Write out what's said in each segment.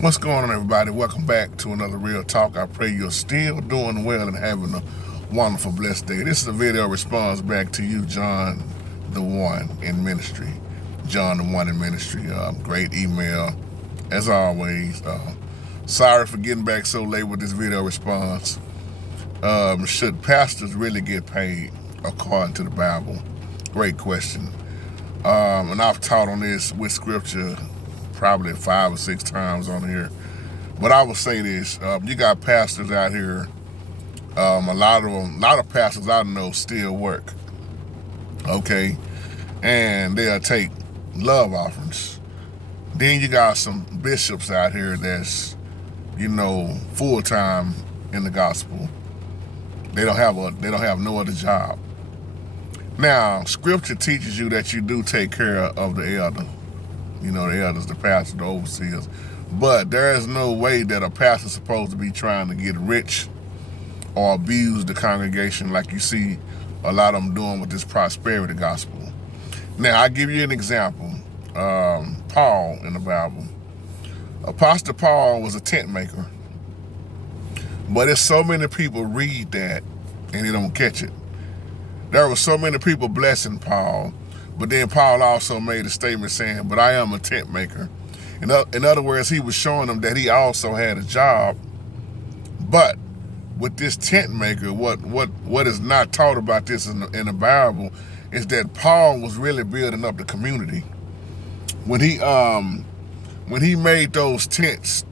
What's going on, everybody? Welcome back to another Real Talk. I pray you're still doing well and having a wonderful, blessed day. This is a video response back to you, John the One in Ministry. John the One in Ministry. Great email, as always. Sorry for getting back so late with this video response. Should pastors really get paid according to the Bible? Great question. And I've taught on this with scripture probably 5 or 6 times on here. But I will say this, you got pastors out here, a lot of pastors I know still work, okay? And they'll take love offerings. Then you got some bishops out here that's, full-time in the gospel. They don't have no other job. Now, scripture teaches you that you do take care of the elder. The elders, the pastors, the overseers. But there is no way that a pastor's supposed to be trying to get rich or abuse the congregation like you see a lot of them doing with this prosperity gospel. Now, I'll give you an example. Paul in the Bible. Apostle Paul was a tent maker. But there's so many people read that and they don't catch it. There were so many people blessing Paul, but then Paul also made a statement saying, but I am a tent maker. In other words, he was showing them that he also had a job. But with this tent maker, what is not taught about this in the Bible is that Paul was really building up the community. When he made those tents,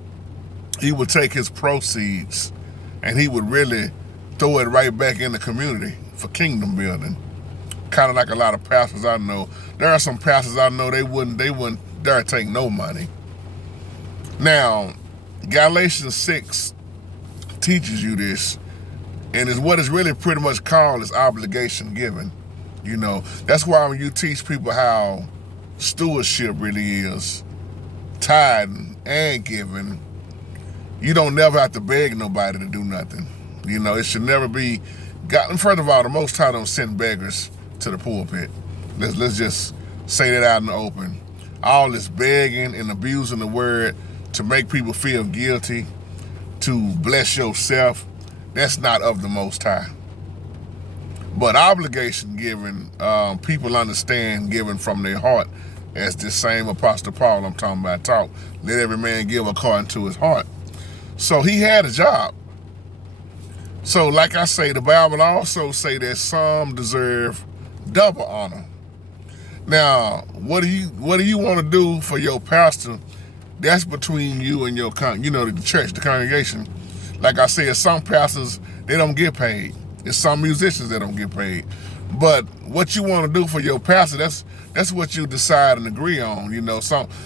he would take his proceeds and he would really throw it right back in the community for kingdom building. Kind of like a lot of pastors I know. There are some pastors I know they wouldn't dare take no money. Now, Galatians 6 teaches you this, and is what is really pretty much called is obligation giving. That's why when you teach people how stewardship really is, tithing and giving, you don't never have to beg nobody to do nothing. It should never be gotten. First of all, the Most High don't send beggars to the pulpit. Let's just say that out in the open. All this begging and abusing the word to make people feel guilty, to bless yourself, that's not of the Most High. But obligation giving, people understand giving from their heart, as this same Apostle Paul I'm talking about taught. Let every man give according to his heart. So he had a job. So like I say, the Bible also say that some deserve double honor. Now, what do you want to do for your pastor? That's between you and your the church, the congregation. Like I said, some pastors, they don't get paid. There's some musicians that don't get paid. But what you want to do for your pastor, that's what you decide and agree on.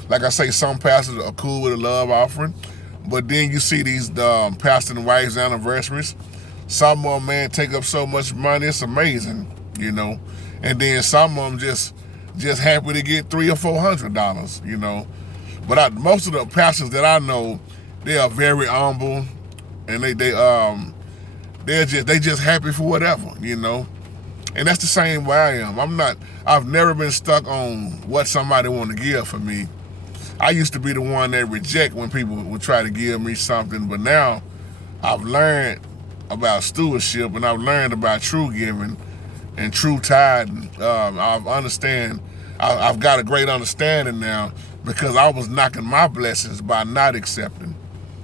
Like I say, some pastors are cool with a love offering, but then you see these pastor and wives anniversaries. Some of them, man, take up so much money, it's amazing, And then some of them just happy to get $300 or $400, But most of the pastors that I know, they are very humble, and they just happy for whatever, And that's the same way I am. I've never been stuck on what somebody want to give for me. I used to be the one that reject when people would try to give me something, but now I've learned about stewardship, and I've learned about true giving and true tithing. I've got a great understanding now because I was knocking my blessings by not accepting.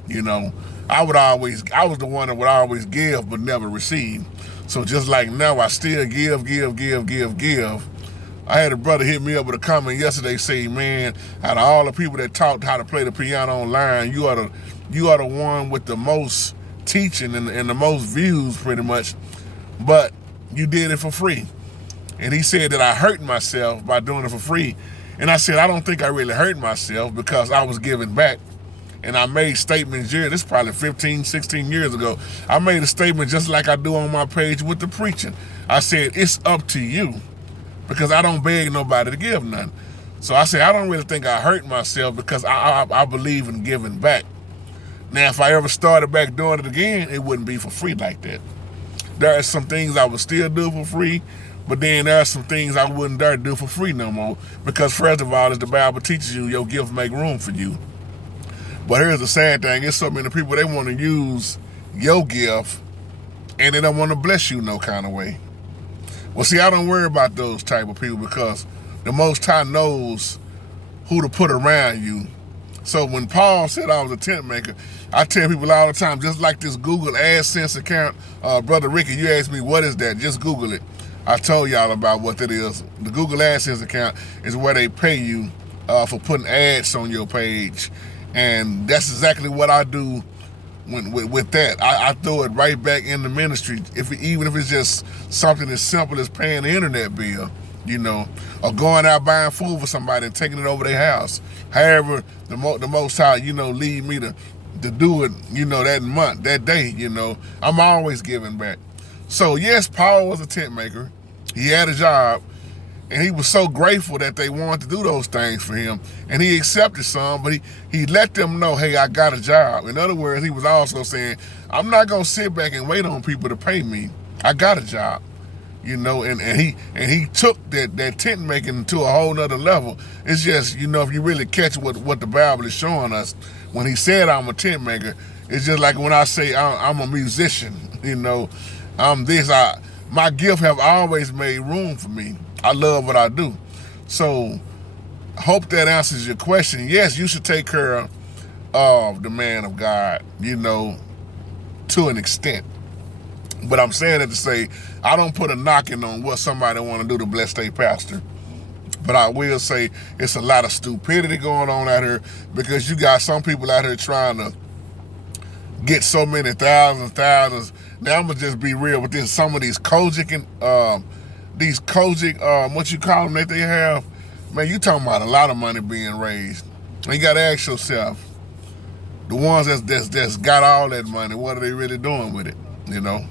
I was the one that would always give but never receive. So just like now, I still give. I had a brother hit me up with a comment yesterday saying, man, out of all the people that taught how to play the piano online, you are the one with the most teaching and the most views pretty much, but you did it for free. And he said that I hurt myself by doing it for free. And I said, I don't think I really hurt myself because I was giving back. And I made statements here, this is probably 15, 16 years ago. I made a statement just like I do on my page with the preaching. I said, it's up to you, because I don't beg nobody to give nothing. So I said, I don't really think I hurt myself because I believe in giving back. Now, if I ever started back doing it again, it wouldn't be for free like that. There are some things I would still do for free, But then there are some things I wouldn't dare do for free no more. Because first of all, as the Bible teaches you, your gift make room for you. But here's the sad thing. It's so many people, they want to use your gift and they don't want to bless you no kind of way. Well, see, I don't worry about those type of people because the Most High knows who to put around you. So when Paul said I was a tent maker, I tell people all the time, just like this Google AdSense account, Brother Ricky, you asked me, what is that? Just Google it. I told y'all about what that is. The Google AdSense account is where they pay you for putting ads on your page. And that's exactly what I do with that. I throw it right back in the ministry, even if it's just something as simple as paying the internet bill, you know, or going out buying food for somebody and taking it over their house. However, the Most High, you know, lead me to do it, you know, that month, that day, you know. I'm always giving back. So yes, Paul was a tent maker. He had a job, and he was so grateful that they wanted to do those things for him. And he accepted some, but he let them know, hey, I got a job. In other words, he was also saying, I'm not gonna sit back and wait on people to pay me. I got a job. You know, and he took that tent making to a whole nother level. It's just, you know, if you really catch what the Bible is showing us, when he said I'm a tent maker, it's just like when I say I'm a musician, you know, I'm this. My gift have always made room for me. I love what I do. So hope that answers your question. Yes, you should take care of the man of God, you know, to an extent. But I'm saying that to say, I don't put a knocking on what somebody want to do to bless their pastor. But I will say it's a lot of stupidity going on out here because you got some people out here trying to get so many thousands. Now I'm gonna just be real with this. Some of these Kojic what you call them that they have, man, you talking about a lot of money being raised. And you gotta ask yourself, the ones that's got all that money, what are they really doing with it? You know?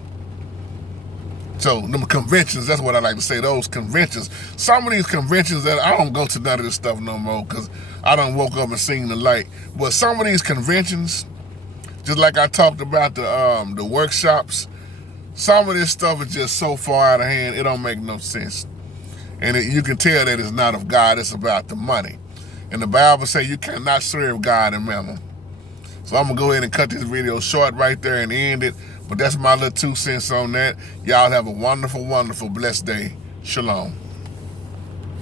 So them conventions, that's what I like to say, those conventions. Some of these conventions that I don't go to none of this stuff no more because I done woke up and seen the light. But some of these conventions, just like I talked about the workshops, some of this stuff is just so far out of hand, it don't make no sense. And you can tell that it's not of God, it's about the money. And the Bible says you cannot serve God and mammon. So I'm gonna go ahead and cut this video short right there and end it. But that's my little 2 cents on that. Y'all have a wonderful, wonderful, blessed day. Shalom.